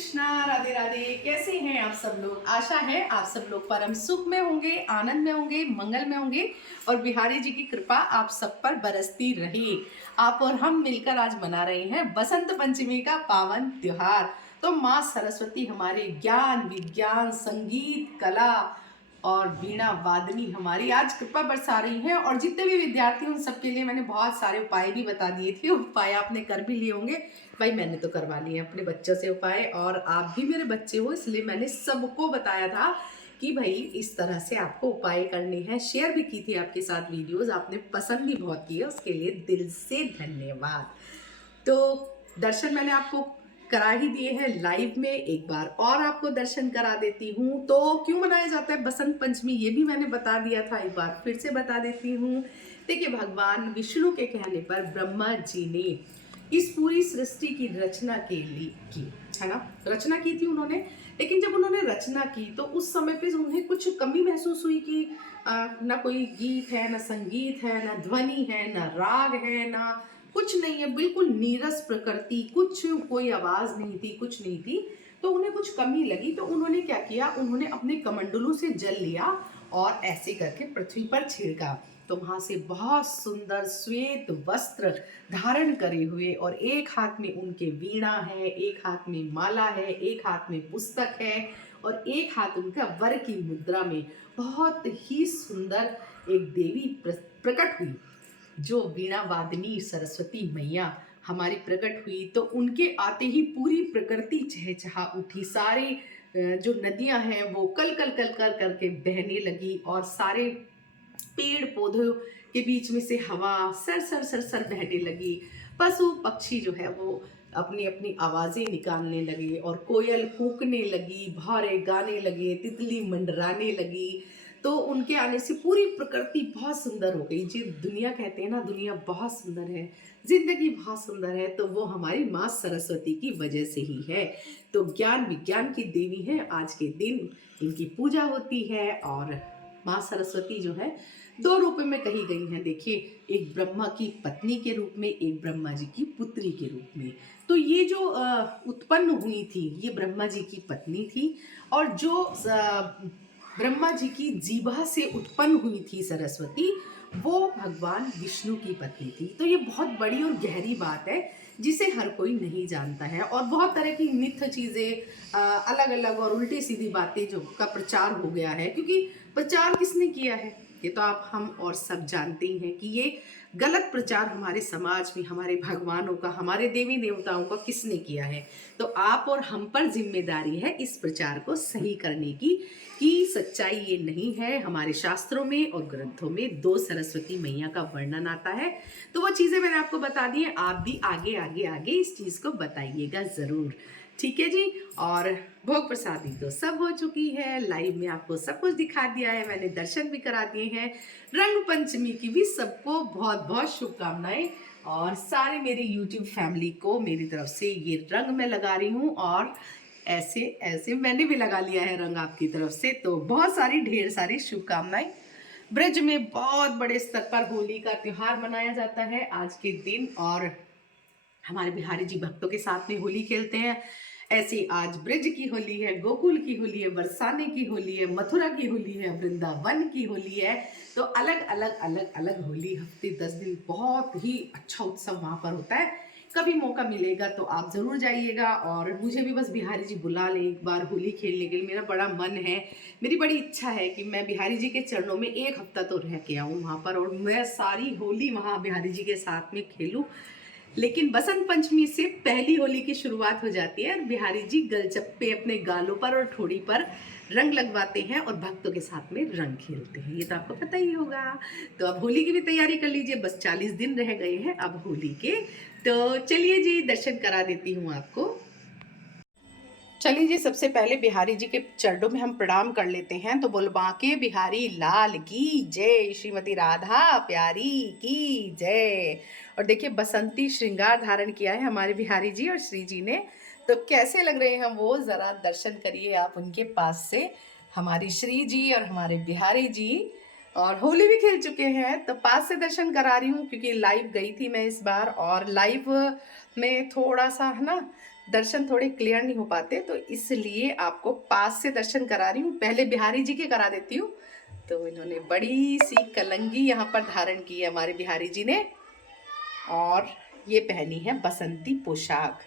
कृष्णा, राधे राधे। कैसे हैं आप सब लोग? आशा है आप सब लोग परम सुख में होंगे, आनंद में होंगे, मंगल में होंगे और बिहारी जी की कृपा आप सब पर बरसती रहे। आप और हम मिलकर आज मना रहे हैं बसंत पंचमी का पावन त्योहार। तो माँ सरस्वती हमारे ज्ञान, विज्ञान, संगीत, कला और वीणा वादनी हमारी आज कृपा बरसा रही हैं। और जितने भी विद्यार्थी उन सबके लिए मैंने बहुत सारे उपाय भी बता दिए थे। उपाय आपने कर भी लिए होंगे। भाई मैंने तो करवा लिए अपने बच्चों से उपाय, और आप भी मेरे बच्चे हो इसलिए मैंने सबको बताया था कि भाई इस तरह से आपको उपाय करने हैं। शेयर भी की थी आपके साथ वीडियोस, आपने पसंद भी बहुत किए, उसके लिए दिल से धन्यवाद। तो दर्शन मैंने आपको करा ही दिए हैं लाइव में, एक बार और आपको दर्शन करा देती हूँ। तो क्यों मनाया जाता है बसंत पंचमी, ये भी मैंने बता दिया था, एक बार फिर से बता देती हूँ। देखिए, भगवान विष्णु के कहने पर ब्रह्मा जी ने इस पूरी सृष्टि की रचना के लिए की, है ना, रचना की थी उन्होंने। लेकिन जब उन्होंने रचना की तो उस समय पे उन्हें कुछ कमी महसूस हुई कि ना कोई गीत है, ना संगीत है, ना ध्वनि है, ना राग है, ना कुछ नहीं है, बिल्कुल नीरस प्रकृति, कुछ कोई आवाज नहीं थी, कुछ नहीं थी। तो उन्हें कुछ कमी लगी, तो उन्होंने क्या किया, उन्होंने अपने कमंडलों से जल लिया और ऐसे करके पृथ्वी पर छिड़का। तो वहां से बहुत सुंदर श्वेत वस्त्र धारण करे हुए, और एक हाथ में उनके वीणा है, एक हाथ में माला है, एक हाथ में पुस्तक है, और एक हाथ उनका वर की मुद्रा में बहुत ही सुंदर एक देवी प्रकट हुई, जो वीणा वादिनी सरस्वती मैया हमारी प्रकट हुई। तो उनके आते ही पूरी प्रकृति चहचहा उठी, सारी जो नदियां हैं वो कल कल कल कर करके बहने लगी, और सारे पेड़ पौधों के बीच में से हवा सर सर सर सर बहने लगी। पशु पक्षी जो है वो अपनी अपनी आवाजें निकालने लगे, और कोयल कूकने लगी, भौरे गाने लगे, तितली मंडराने लगी। तो उनके आने से पूरी प्रकृति बहुत सुंदर हो गई। जी, दुनिया कहते हैं ना, दुनिया बहुत सुंदर है, जिंदगी बहुत सुंदर है, तो वो हमारी माँ सरस्वती की वजह से ही है। तो ज्ञान विज्ञान की देवी है, आज के दिन इनकी पूजा होती है। और माँ सरस्वती जो है दो रूप में कही गई हैं। देखिए, एक ब्रह्मा की पत्नी के रूप में, एक ब्रह्मा जी की पुत्री के रूप में। तो ये जो उत्पन्न हुई थी, ये ब्रह्मा जी की पत्नी थी, और जो ब्रह्मा जी की जीभा से उत्पन्न हुई थी सरस्वती, वो भगवान विष्णु की पत्नी थी। तो ये बहुत बड़ी और गहरी बात है जिसे हर कोई नहीं जानता है, और बहुत तरह की मिथ चीज़ें, अलग अलग और उल्टी सीधी बातें जो का प्रचार हो गया है। क्योंकि प्रचार किसने किया है, ये तो आप हम और सब जानते ही हैं कि ये गलत प्रचार हमारे समाज में, हमारे भगवानों का, हमारे देवी देवताओं का किसने किया है। तो आप और हम पर जिम्मेदारी है इस प्रचार को सही करने की, कि सच्चाई ये नहीं है। हमारे शास्त्रों में और ग्रंथों में दो सरस्वती मैया का वर्णन आता है। तो वो चीज़ें मैंने आपको बता दी हैं, आप भी आगे आगे आगे इस चीज़ को बताइएगा ज़रूर। ठीक है जी। और भोग प्रसादी तो सब हो चुकी है, लाइव में आपको सब कुछ दिखा दिया है, मैंने दर्शन भी करा दिए हैं। रंग पंचमी की भी सबको बहुत बहुत शुभकामनाएं, और सारे मेरी YouTube फैमिली को मेरी तरफ से ये रंग मैं लगा रही हूँ, और ऐसे ऐसे मैंने भी लगा लिया है रंग आपकी तरफ से। तो बहुत सारी, ढेर सारी शुभकामनाएं। ब्रज में बहुत बड़े स्तर पर होली का त्योहार मनाया जाता है आज के दिन, और हमारे बिहारी जी भक्तों के साथ में होली खेलते हैं। ऐसे आज ब्रज की होली है, गोकुल की होली है, बरसाने की होली है, मथुरा की होली है, वृंदावन की होली है। तो अलग अलग अलग अलग होली, हफ्ते 10 दिन बहुत ही अच्छा उत्सव वहाँ पर होता है। कभी मौका मिलेगा तो आप ज़रूर जाइएगा, और मुझे भी बस बिहारी जी बुला लें एक बार होली खेलने के लिए, मेरा बड़ा मन है, मेरी बड़ी इच्छा है कि मैं बिहारी जी के चरणों में एक हफ्ता तो रह के आऊँ वहाँ पर, और मैं सारी होली वहाँ बिहारी जी के साथ में खेलूँ। लेकिन बसंत पंचमी से पहली होली की शुरुआत हो जाती है, और बिहारी जी गलचप्पे अपने गालों पर और ठोड़ी पर रंग लगवाते हैं और भक्तों के साथ में रंग खेलते हैं, ये तो आपको पता ही होगा। तो अब होली की भी तैयारी कर लीजिए, बस 40 दिन रह गए हैं अब होली के। तो चलिए जी, दर्शन करा देती हूँ आपको। चलिए जी, सबसे पहले बिहारी जी के चरणों में हम प्रणाम कर लेते हैं। तो बोल बांके बिहारी लाल की जय, श्रीमती राधा प्यारी की जय। और देखिए, बसंती श्रृंगार धारण किया है हमारे बिहारी जी और श्री जी ने। तो कैसे लग रहे हैं वो, जरा दर्शन करिए आप उनके पास से, हमारी श्री जी और हमारे बिहारी जी। और होली भी खेल चुके हैं, तो पास से दर्शन करा रही हूँ क्योंकि लाइव गई थी मैं इस बार, और लाइव में थोड़ा सा है ना, दर्शन थोड़े क्लियर नहीं हो पाते, तो इसलिए आपको पास से दर्शन करा रही हूँ। पहले बिहारी जी के करा देती हूँ। तो इन्होंने बड़ी सी कलंगी यहाँ पर धारण की है हमारे बिहारी जी ने, और ये पहनी है बसंती पोशाक।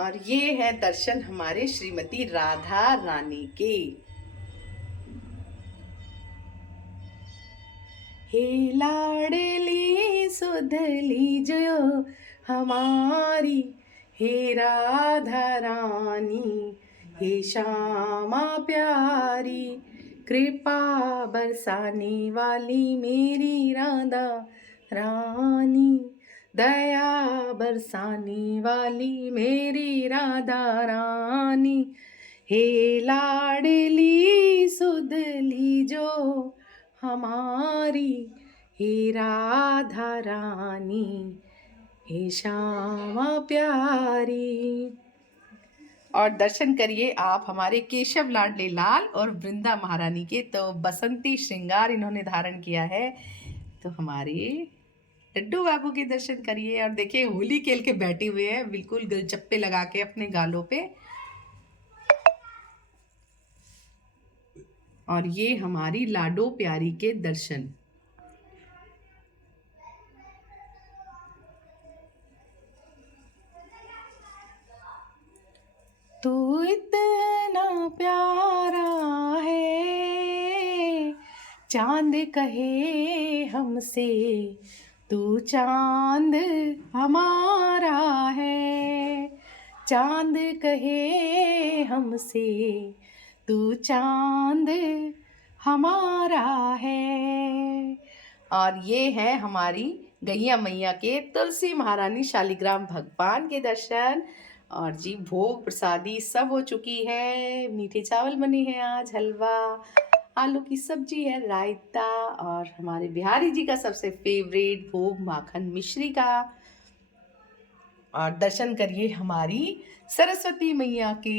और ये है दर्शन हमारे श्रीमती राधा रानी के। हे लाडली सुधली जो हमारी, हे राधा रानी, हे श्यामा प्यारी, कृपा बरसाने वाली मेरी राधा रानी, दया बरसाने वाली मेरी राधा रानी, हे लाडली सुधली जो हमारी, हे राधा रानी, हे श्यामा प्यारी। और दर्शन करिए आप हमारे केशव लाडले लाल और वृंदा महारानी के। तो बसंती श्रृंगार इन्होंने धारण किया है। तो हमारे लड्डू बाबू के दर्शन करिए। और देखिए होली खेल के बैठे हुए हैं, बिल्कुल गलचप्पे लगा के अपने गालों पे। और ये हमारी लाडो प्यारी के दर्शन। तू इतना प्यारा है, चांद कहे हमसे, तू चांद हमारा है, चांद कहे हमसे, तू चांद हमारा है। और ये है हमारी गैया मैया के तुलसी महारानी शालिग्राम भगवान के दर्शन। और जी भोग प्रसादी सब हो चुकी है। मीठे चावल बने हैं आज, हलवा, आलू की सब्जी है, रायता, और हमारे बिहारी जी का सबसे फेवरेट भोग माखन मिश्री का। और दर्शन करिए हमारी सरस्वती मैया के।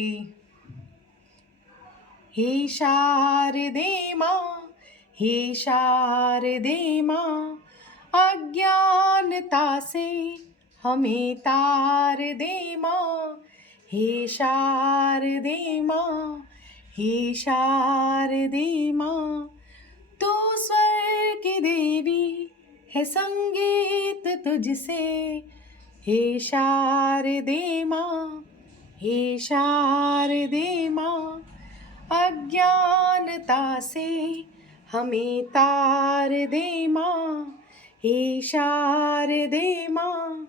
हे शारदे माँ, हे शारदे माँ, अज्ञानता से हमें तार दे माँ, हे शारदे माँ, हे शारदे माँ, तू स्वर की देवी है, संगीत तुझसे, हे शारदे माँ, हे शारदे माँ, अज्ञानता से हमें तार दे माँ, हे शारदे माँ,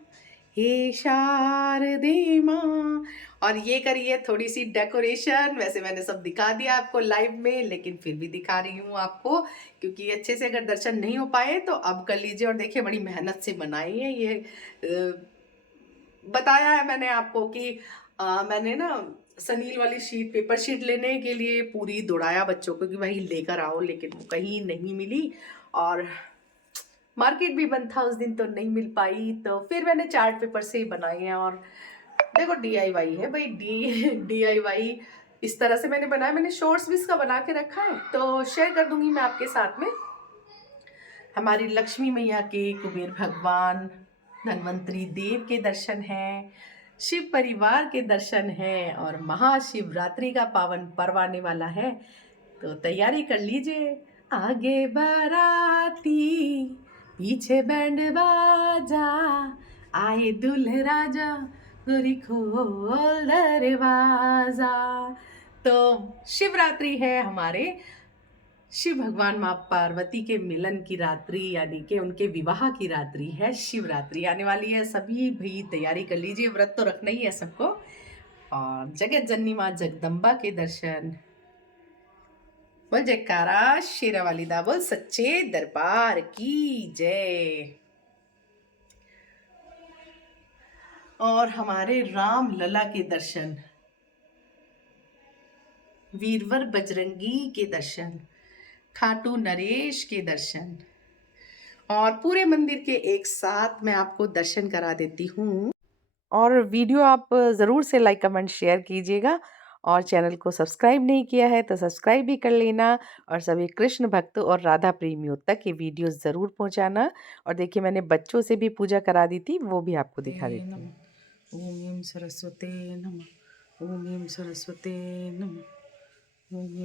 हे शारदे माँ। और ये करिए थोड़ी सी डेकोरेशन। वैसे मैंने सब दिखा दिया आपको लाइव में, लेकिन फिर भी दिखा रही हूँ आपको, क्योंकि अच्छे से अगर दर्शन नहीं हो पाए तो अब कर लीजिए। और देखिए बड़ी मेहनत से बनाई है ये। बताया है मैंने आपको कि मैंने ना सनील वाली शीट, पेपर शीट लेने के लिए पूरी दौड़ाया बच्चों को कि भाई लेकर आओ, लेकिन वो कहीं नहीं मिली। और मार्केट भी बंद था उस दिन, तो नहीं मिल पाई। तो फिर मैंने चार्ट पेपर से ही बनाई है। और देखो DIY है भाई, DIY इस तरह से मैंने बनाया। मैंने शॉर्ट्स भी इसका बना के रखा है, तो शेयर कर दूंगी मैं आपके साथ में। हमारी लक्ष्मी मैया के, कुबेर भगवान, धन्वंतरी देव के दर्शन हैं, शिव परिवार के दर्शन हैं, और महाशिवरात्रि का पावन पर्व आने वाला है। तो तैयारी कर लीजिए। आगे बाराती, पीछे बैंड बाजा, आए दूल्हे राजा, गोरी खोल दरवाजा। तो शिवरात्रि है हमारे शिव भगवान माँ पार्वती के मिलन की रात्रि, यानी कि उनके विवाह की रात्रि है। शिवरात्रि आने वाली है, सभी भाई तैयारी कर लीजिए। व्रत तो रखना ही है सबको। और जगत जननी माँ जगदम्बा के दर्शन। बोल जयकारा शेरा वाली दा बोल, सच्चे दरबार की जय। और हमारे राम लला के दर्शन, वीरवर बजरंगी के दर्शन, खाटू नरेश के दर्शन, और पूरे मंदिर के एक साथ मैं आपको दर्शन करा देती हूँ। और वीडियो आप ज़रूर से लाइक कमेंट शेयर कीजिएगा। और चैनल को सब्सक्राइब नहीं किया है तो सब्सक्राइब भी कर लेना और सभी कृष्ण भक्तों और राधा प्रेमियों तक ये वीडियो ज़रूर पहुंचाना। और देखिए मैंने बच्चों से भी पूजा करा दी थी, वो भी आपको दिखा देती हूँ। ओम ऐं सरस्वते नमः। ओम ऐं सरस्वते नमः। ओम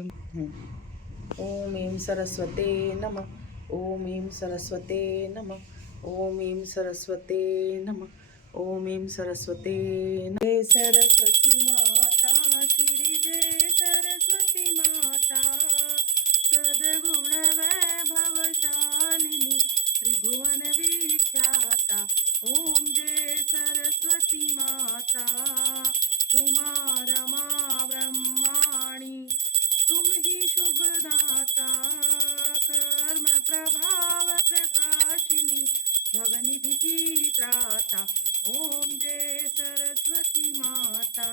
ऐं सरस्वते नमः। ओम ऐं सरस्वते नमः। ओम ऐं सरस्वते नमः। ओम ऐं सरस्वते नमः। जय सरस्वती माता श्री जय सरस्वती माता सद्गुण वैभवशालिनी त्रिभुवन विख्याता। ओम जय सरस्वती माता उमा रमा ब्रह्माणी तुम ही शुभदाता कर्म प्रभाव प्रकाशिनी भवनिधि की त्राता। ओम जय सरस्वती माता।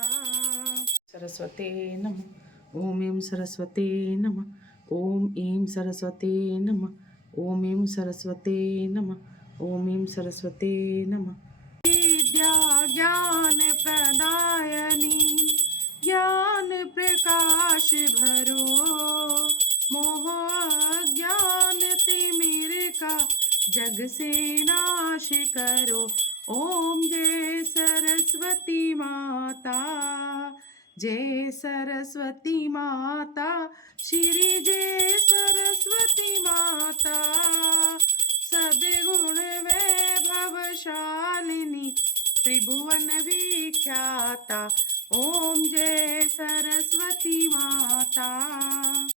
सरस्वते नमः। ओम ऐं सरस्वते नमः। ओम ऐं सरस्वते नमः। ओम ऐं सरस्वते नमः। ओम ऐं सरस्वते नमः। विद्या ज्ञान प्रदायनी ज्ञान प्रकाश भरो मोह अज्ञान तिमिर का जग से नाश करो। ओम जय सरस्वती माता जय सरस्वती माता श्री जय सरस्वती माता सद्गुण वैभवशालिनी त्रिभुवन विख्याता। ओम जय सरस्वती माता।